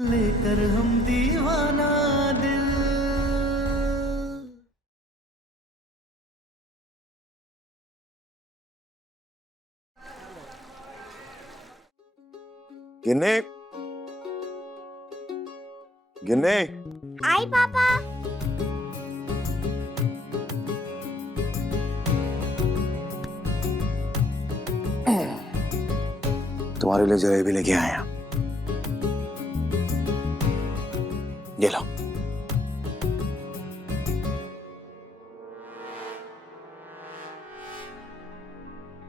लेकर हम दीवाना दिल। गिन्ने, गिन्ने। आई पापा। तुम्हारे लिए जलेबी लेके आए हैं। ये लो।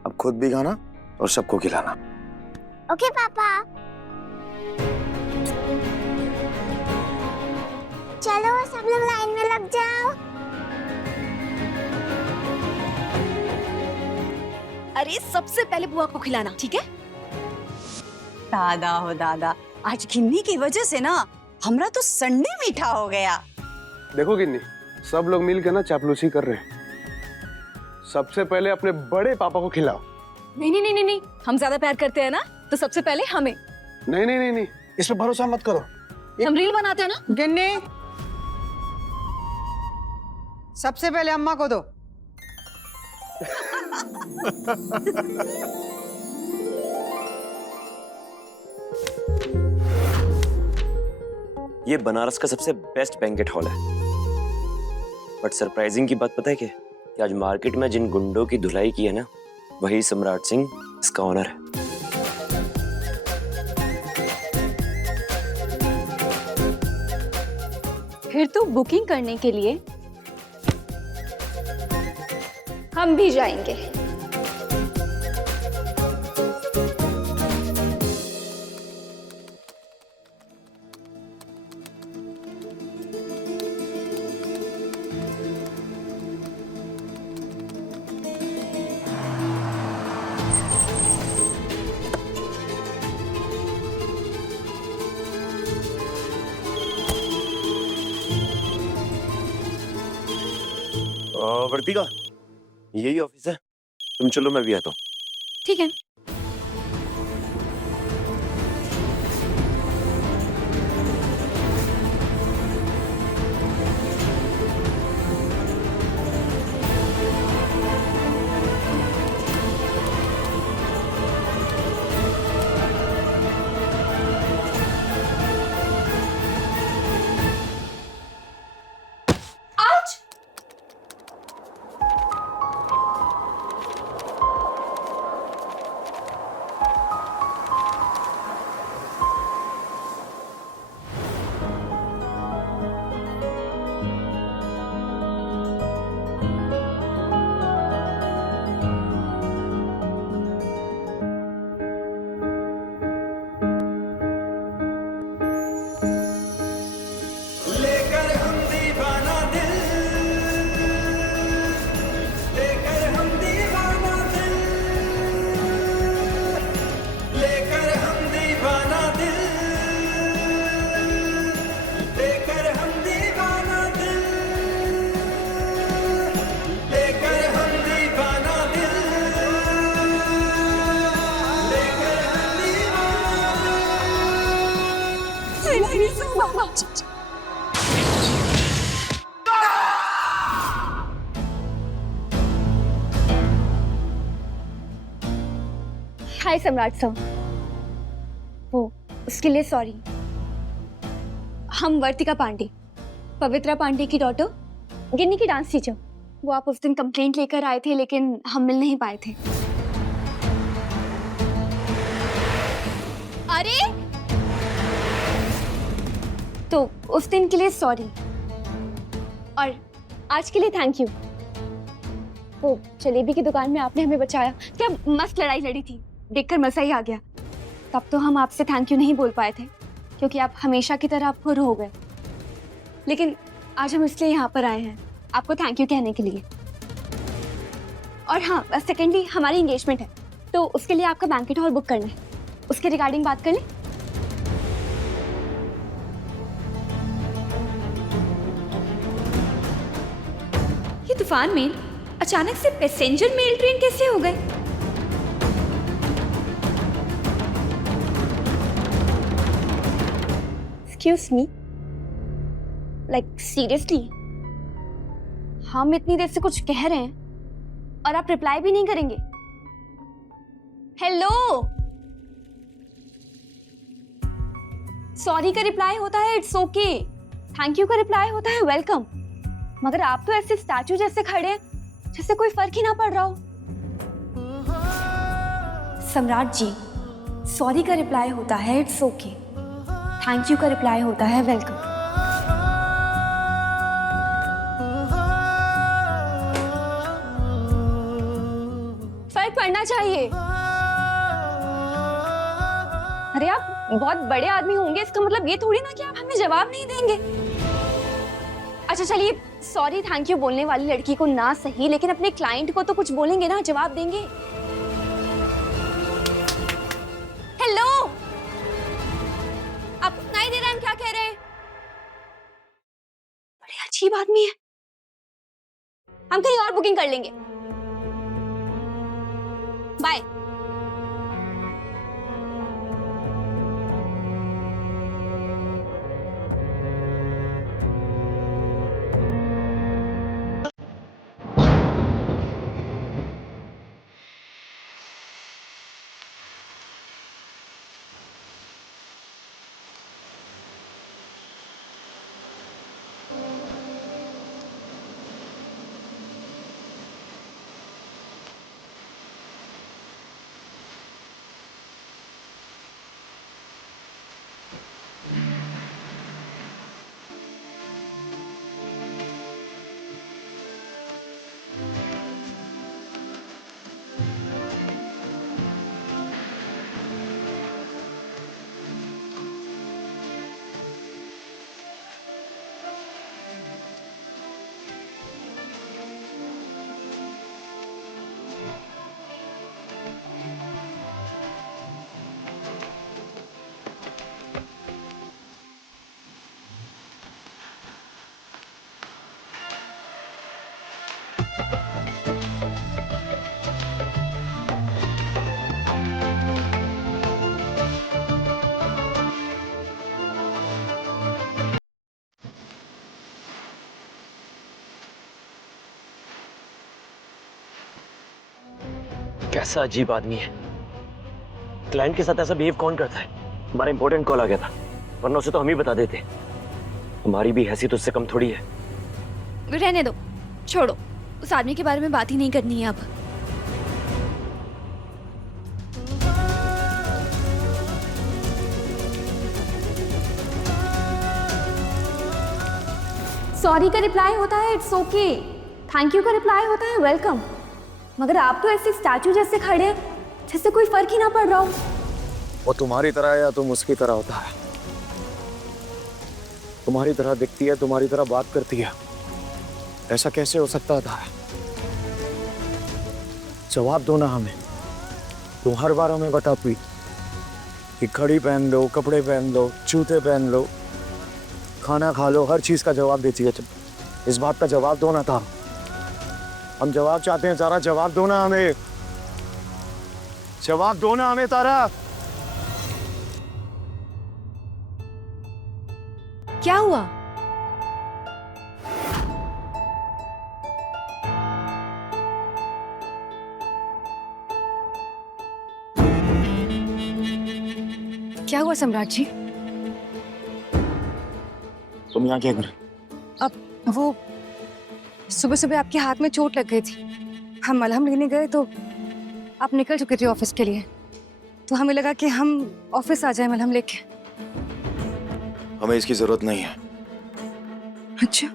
अब खुद भी खाना और सबको खिलाना। ओके पापा। चलो सब लोग लाइन में लग जाओ। अरे सबसे पहले बुआ को खिलाना, ठीक है? दादा हो दादा, आज गिन्नी की वजह से ना हमरा तो संडे मीठा हो गया। देखो गिन्नी, सब लोग मिलकर ना चापलूसी कर रहे हैं। सबसे पहले अपने बड़े पापा को खिलाओ। नहीं नहीं नहीं नहीं, हम ज्यादा प्यार करते हैं ना, तो सबसे पहले हमें। नहीं नहीं नहीं नहीं, इस पे भरोसा मत करो। हम रील बनाते हैं ना। गिन्नी, सबसे पहले अम्मा को दो। ये बनारस का सबसे बेस्ट बैंकेट हॉल है। बट सरप्राइजिंग की बात पता है क्या? कि आज मार्केट में जिन गुंडों की धुलाई की है ना, वही सम्राट सिंह इसका ऑनर है। फिर तो बुकिंग करने के लिए हम भी जाएंगे। वर्तिका, यही ऑफिस है। तुम चलो, मैं भी आता हूँ। ठीक है। हाय सम्राट सर। वो उसके लिए सॉरी। हम वर्तिका पांडे, पवित्रा पांडे की डॉटर, गिन्नी की डांस टीचर। वो आप उस दिन कंप्लेंट लेकर आए थे, लेकिन हम मिल नहीं पाए थे। अरे तो उस दिन के लिए सॉरी, और आज के लिए थैंक यू। वो जलेबी की दुकान में आपने हमें बचाया। क्या मस्त लड़ाई लड़ी थी, देखकर मजा ही आ गया। तब तो हम आपसे थैंक यू नहीं बोल पाए थे, क्योंकि आप हमेशा की तरह आप खुद हो गए। लेकिन आज हम इसलिए यहाँ पर आए हैं, आपको थैंक यू कहने के लिए। और हाँ, सेकेंडली हमारी एंगेजमेंट है, तो उसके लिए आपका बैंकेट हॉल बुक करना है। उसके रिगार्डिंग बात कर लें। ये तूफान में अचानक से पैसेंजर मेल ट्रेन कैसे हो गए? एक्सक्यूज मी, लाइक सीरियसली हम इतनी देर से कुछ कह रहे हैं और आप रिप्लाई भी नहीं करेंगे? हेलो, सॉरी का रिप्लाई होता है इट्स ओके, थैंक यू का रिप्लाई होता है वेलकम, मगर आप तो ऐसे स्टैचू जैसे खड़े हैं जैसे कोई फर्क ही ना पड़ रहा हो। सम्राट जी, सॉरी का रिप्लाई होता है इट्स ओके, थैंक यू का रिप्लाई होता है वेलकम। फर्क पड़ना चाहिए। अरे आप बहुत बड़े आदमी होंगे, इसका मतलब ये थोड़ी ना कि आप हमें जवाब नहीं देंगे। अच्छा चलिए, सॉरी थैंक यू बोलने वाली लड़की को ना सही, लेकिन अपने क्लाइंट को तो कुछ बोलेंगे ना, जवाब देंगे। हेलो, आपको सुनाई दे रहा है हम क्या कह रहे हैं? बड़े अजीब आदमी है। हम कहीं और बुकिंग कर लेंगे, बाय। कैसा अजीब आदमी है, क्लाइंट के साथ ऐसा बिहेव कौन करता है? हमारा इंपॉर्टेंट कॉल आ गया था, वरना उसे तो हम ही बता देते। हमारी भी हैसियत उससे कम थोड़ी है। रहने दो, छोड़ो, उस आदमी के बारे में बात ही नहीं करनी है अब। सॉरी का रिप्लाई होता है इट्स ओके, थैंक यू का रिप्लाई होता है वेलकम, मगर आप तो ऐसे स्टैचू जैसे खड़े हैं जैसे कोई फर्क ही ना पड़ रहा हो। वो तुम्हारी तरह है या तुम उसकी तरह होता है? तुम्हारी तरह दिखती है, तुम्हारी तरह बात करती है, ऐसा कैसे हो सकता था? जवाब दो ना हमें। तुम हर बार हमें बताती कि घड़ी पहन लो, कपड़े पहन लो, जूते पहन लो, खाना खा लो, हर चीज का जवाब देती है। इस बात का जवाब दो ना था। हम जवाब चाहते हैं तारा, जवाब दो ना हमें, जवाब दो ना हमें तारा। क्या हुआ? क्या हुआ सम्राट जी? तुम यहाँ क्या कर रहे? अब वो सुबह सुबह आपके हाथ में चोट लग गई थी, हम मलहम लेने गए तो आप निकल चुके थे ऑफिस के लिए, तो हमें लगा कि हम ऑफिस आ जाए मलहम लेके। हमें इसकी जरूरत नहीं है। अच्छा,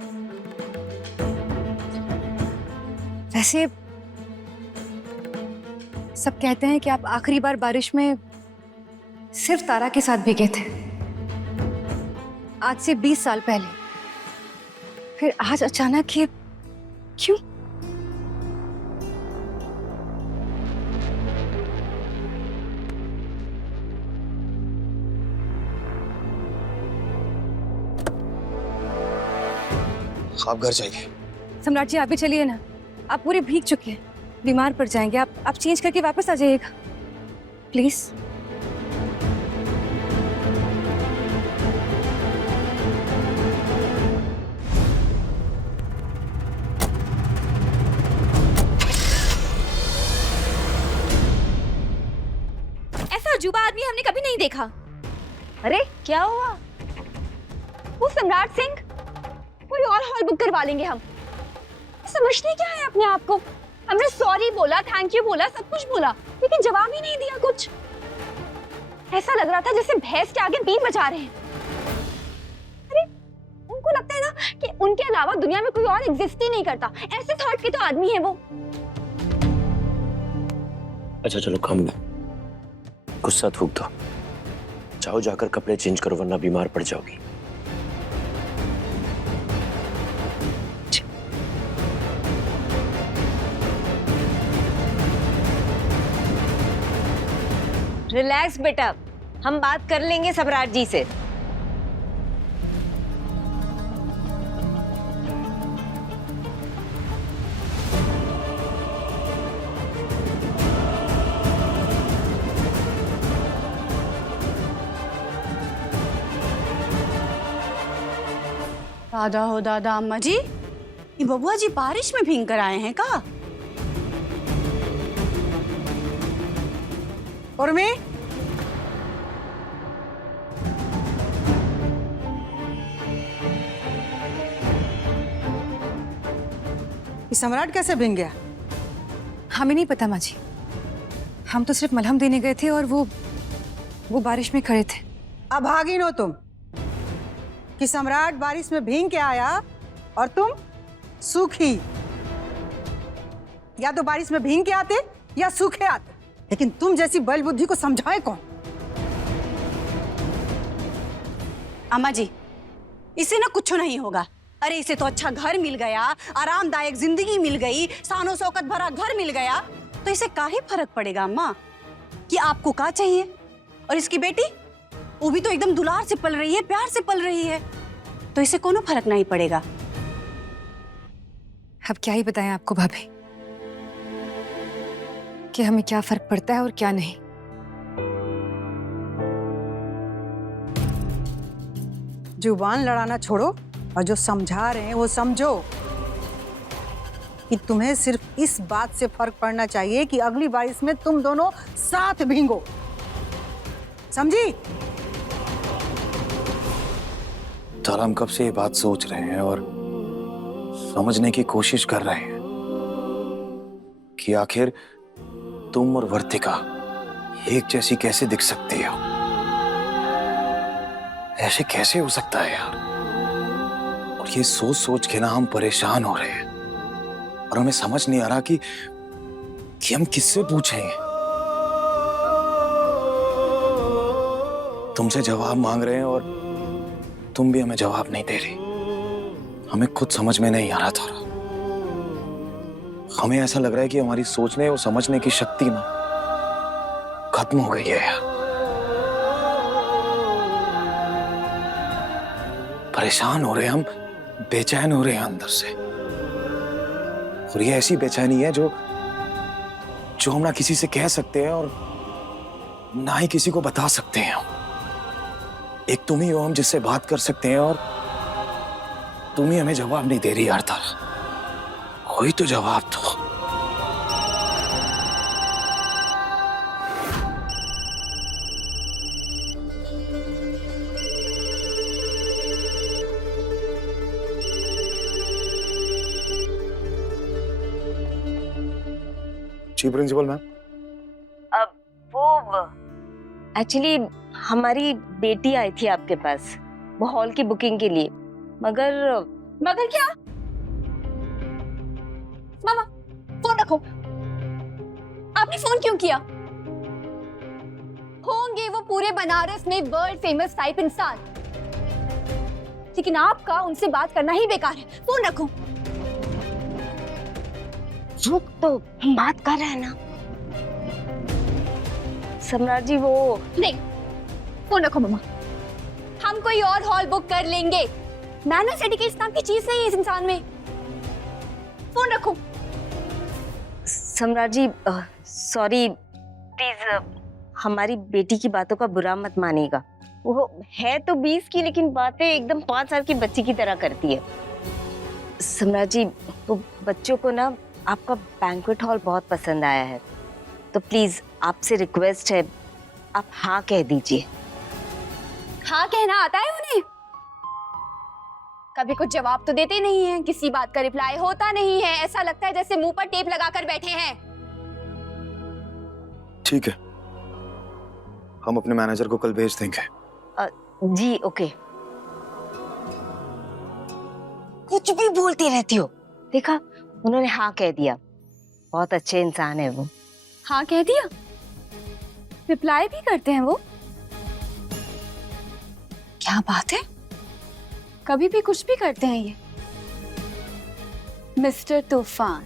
वैसे सब कहते हैं कि आप आखिरी बार बारिश में सिर्फ तारा के साथ भीगे थे, आज से 20 साल पहले। फिर आज अचानक ये क्यों? आप घर जाइए। सम्राट जी आप भी चलिए ना, आप पूरे भीग चुके हैं, बीमार पड़ जाएंगे। आप चेंज करके वापस आ जाइएगा प्लीज। देखा। अरे क्या हुआ? वो सम्राट सिंह, कोई और हॉल बुक करवा लेंगे हम। समझते क्या है अपने आप को? हमने सॉरी बोला, थैंक यू बोला, सब कुछ बोला, लेकिन जवाब ही नहीं दिया कुछ। ऐसा लग रहा था जैसे भैंस के आगे बीन बजा रहे हैं। अरे उनको लगता है ना कि उनके अलावा दुनिया में कोई और एग्जिस्ट ही नहीं करता। ऐसे थॉट के तो आदमी है वो। अच्छा चलो काम लो, गुस्सा थूक दो, जाओ जाकर कपड़े चेंज करो वरना बीमार पड़ जाओगी। रिलैक्स बेटा, हम बात कर लेंगे सम्राट जी से। दादा हो दादा, अम्मा जी, ये बबुआ जी बारिश में भीग कर आए हैं का? और मैं ये सम्राट कैसे भीग गया? हमें नहीं पता माँ जी, हम तो सिर्फ मलहम देने गए थे और वो बारिश में खड़े थे। अब भागी नो तुम कि सम्राट बारिश में भीग के आया और तुम सूखी। या तो बारिश में भीग के आते या सूखे आते, लेकिन तुम जैसी बल बुद्धि को समझाए कौन? अम्मा जी, इसे ना कुछ नहीं होगा। अरे इसे तो अच्छा घर मिल गया, आरामदायक जिंदगी मिल गई, शानो शौकत भरा घर मिल गया, तो इसे काहे फर्क पड़ेगा अम्मा कि आपको क्या चाहिए? और इसकी बेटी, वो भी तो एकदम दुलार से पल रही है, प्यार से पल रही है, तो इसे कोनो फर्क नहीं पड़ेगा। अब क्या ही बताएं आपको भाभी कि हमें क्या फर्क पड़ता है और क्या नहीं। जुबान लड़ाना छोड़ो और जो समझा रहे हैं वो समझो कि तुम्हें सिर्फ इस बात से फर्क पड़ना चाहिए कि अगली बारिश में तुम दोनों साथ भीगो। समझी? तारा, हम कब से ये बात सोच रहे हैं और समझने की कोशिश कर रहे हैं कि आखिर तुम और वर्तिका एक जैसी कैसे दिख सकती हो। ऐसे कैसे हो सकता है यार? और ये सोच सोच के ना हम परेशान हो रहे हैं और हमें समझ नहीं आ रहा कि हम किससे पूछें। तुमसे जवाब मांग रहे हैं और तुम भी हमें जवाब नहीं दे रही। हमें खुद समझ में नहीं आ रहा था। हमें ऐसा लग रहा है कि हमारी सोचने और समझने की शक्ति ना खत्म हो गई है यार। परेशान हो रहे हैं हम, बेचैन हो रहे हैं अंदर से। और ये ऐसी बेचैनी है जो हम ना किसी से कह सकते हैं और ना ही किसी को बता सकते हैं। एक तुम ही हो हम जिससे बात कर सकते हैं और तुम ही हमें जवाब नहीं दे रही यार। तारा, कोई तो जवाब दो। जी प्रिंसिपल मैम। अब वो एक्चुअली हमारी बेटी आई थी आपके पास वो हॉल की बुकिंग के लिए, मगर क्या? मामा फोन रखो। आपने फोन क्यों किया? होंगे वो पूरे बनारस में वर्ल्ड फेमस टाइप इंसान, लेकिन आपका उनसे बात करना ही बेकार है। फोन रखो। रुक तो, हम बात कर रहे हैं ना। सम्राट जी वो नहीं, फोन रखो मामा। हम कोई और हॉल बुक कर लेंगे। मैनर्स एटिकेट्स नाम की चीज नहीं है इस इंसान में। फोन रखो। सम्राट जी सॉरी, प्लीज हमारी बेटी की बातों का बुरा मत मानिएगा। वो है तो 20 की, लेकिन बातें एकदम 5 साल की बच्ची की तरह करती है। सम्राट जी, वो बच्चों को ना आपका बैंक्वेट हॉल बहुत पसंद आया है, तो प्लीज आपसे रिक्वेस्ट है आप हाँ कह दीजिए। हाँ कहना आता है उन्हें? कभी कुछ जवाब तो देते नहीं है, किसी बात का रिप्लाई होता नहीं है, ऐसा लगता है जैसे मुंह पर टेप लगाकर बैठे हैं। ठीक है, हम अपने मैनेजर को कल भेज देंगे। जी ओके। कुछ भी बोलती रहती हो। देखा, उन्होंने हाँ कह दिया। बहुत अच्छे इंसान है वो। हाँ कह दिया? रिप्लाई भी करते हैं वो? क्या बात है, कभी भी कुछ भी करते हैं ये मिस्टर तूफान।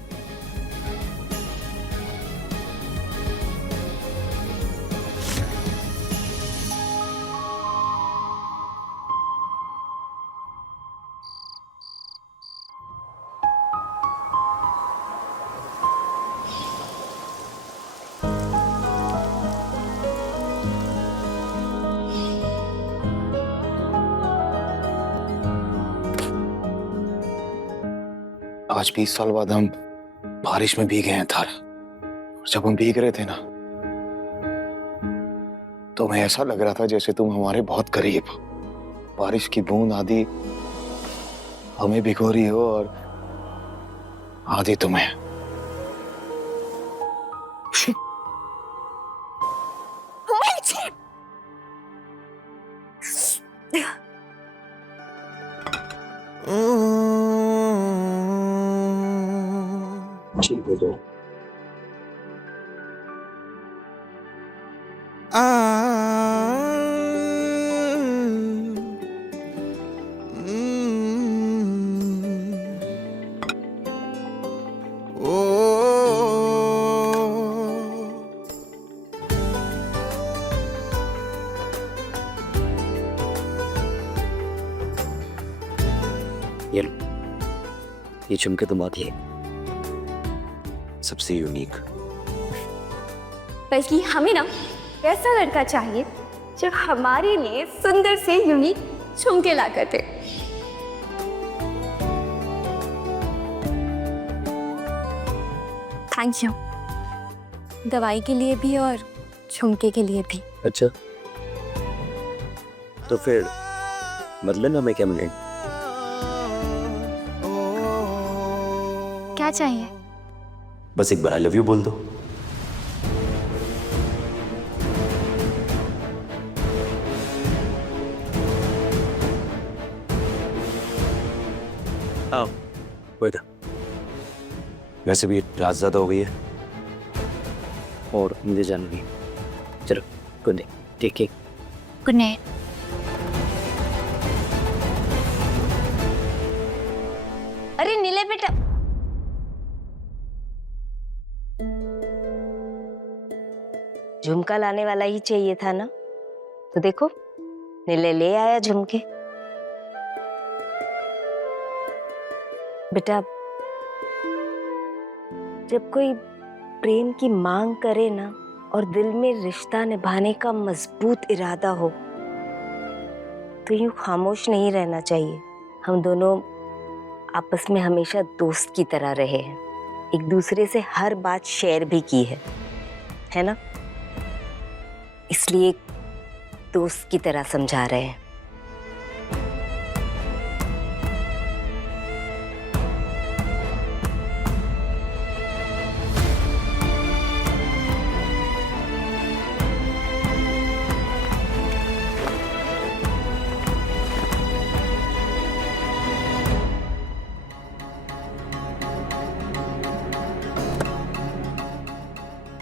आज 20 साल बाद हम बारिश में भीगे हैं तारा। और जब हम भीग रहे थे ना, तो हमें ऐसा लग रहा था जैसे तुम हमारे बहुत करीब हो। बारिश की बूंद आधी हमें भिगो रही हो और आधी तुम्हें। ठीक हो जाओ। ये झुमके तुम आती है सबसे यूनिक। बल्कि हमें ना वैसा लड़का चाहिए जो हमारे लिए सुंदर से यूनिक झुमके ला कर दे। थैंक यू, दवाई के लिए भी और झुमके के लिए भी। अच्छा, तो फिर मतलब हमें क्या मिले? क्या चाहिए? बस एक बार आई लव यू बोल दो। आओ बैठो। वैसे भी रात ज्यादा हो गई है और मुझे जाना नहीं। चलो good night, take care. Good night. अरे नीले बेटा, झुमका लाने वाला ही चाहिए था ना, तो देखो नीले ले आया झुमके। बेटा, जब कोई प्रेम की मांग करे ना और दिल में रिश्ता निभाने का मजबूत इरादा हो, तो यूं खामोश नहीं रहना चाहिए। हम दोनों आपस में हमेशा दोस्त की तरह रहे हैं, एक दूसरे से हर बात शेयर भी की है ना? इसलिए दोस्त की तरह समझा रहे हैं।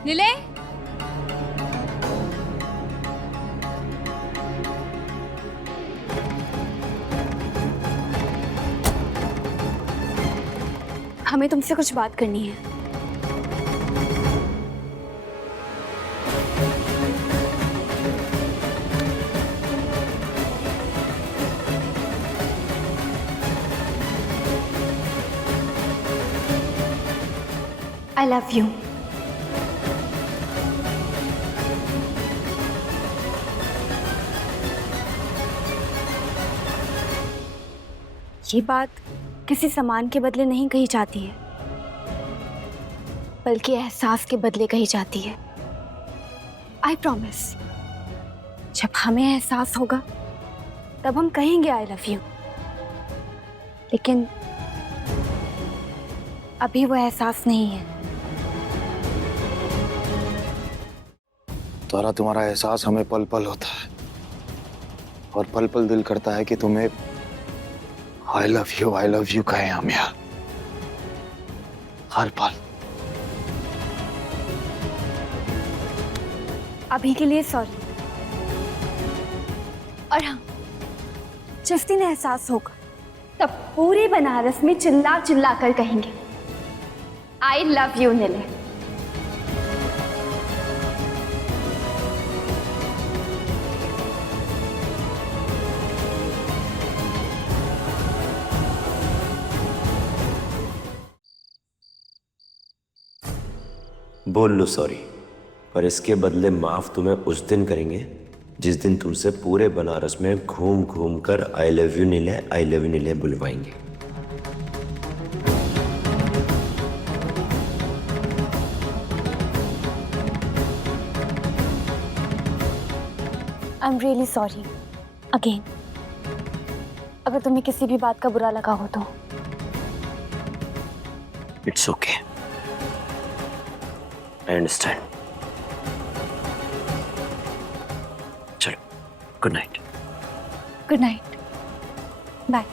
नीले, हमें तुमसे कुछ बात करनी है। आई लव यू। ये बात किसी सामान के बदले नहीं कही जाती है, बल्कि एहसास के बदले कही जाती है। आई प्रॉमिस जब हमें एहसास होगा तब हम कहेंगे आई लव यू, लेकिन अभी वो एहसास नहीं है। तारा, तुम्हारा एहसास हमें पल पल होता है और पल पल दिल करता है कि तुम्हें आई लव यू कहें हम यार, हर पल। अभी के लिए सॉरी। और हाँ, जिस दिन एहसास होगा तब पूरे बनारस में चिल्ला चिल्ला कर कहेंगे आई लव यू नीले। बोल लो सॉरी, पर इसके बदले माफ तुम्हें उस दिन करेंगे जिस दिन तुमसे पूरे बनारस में घूम घूम कर आई लव यू नीले बुलवाएंगे। I am really sorry again, अगर तुम्हें किसी भी बात का बुरा लगा हो तो। It's okay, I understand. चलो, good night. Good night, bye.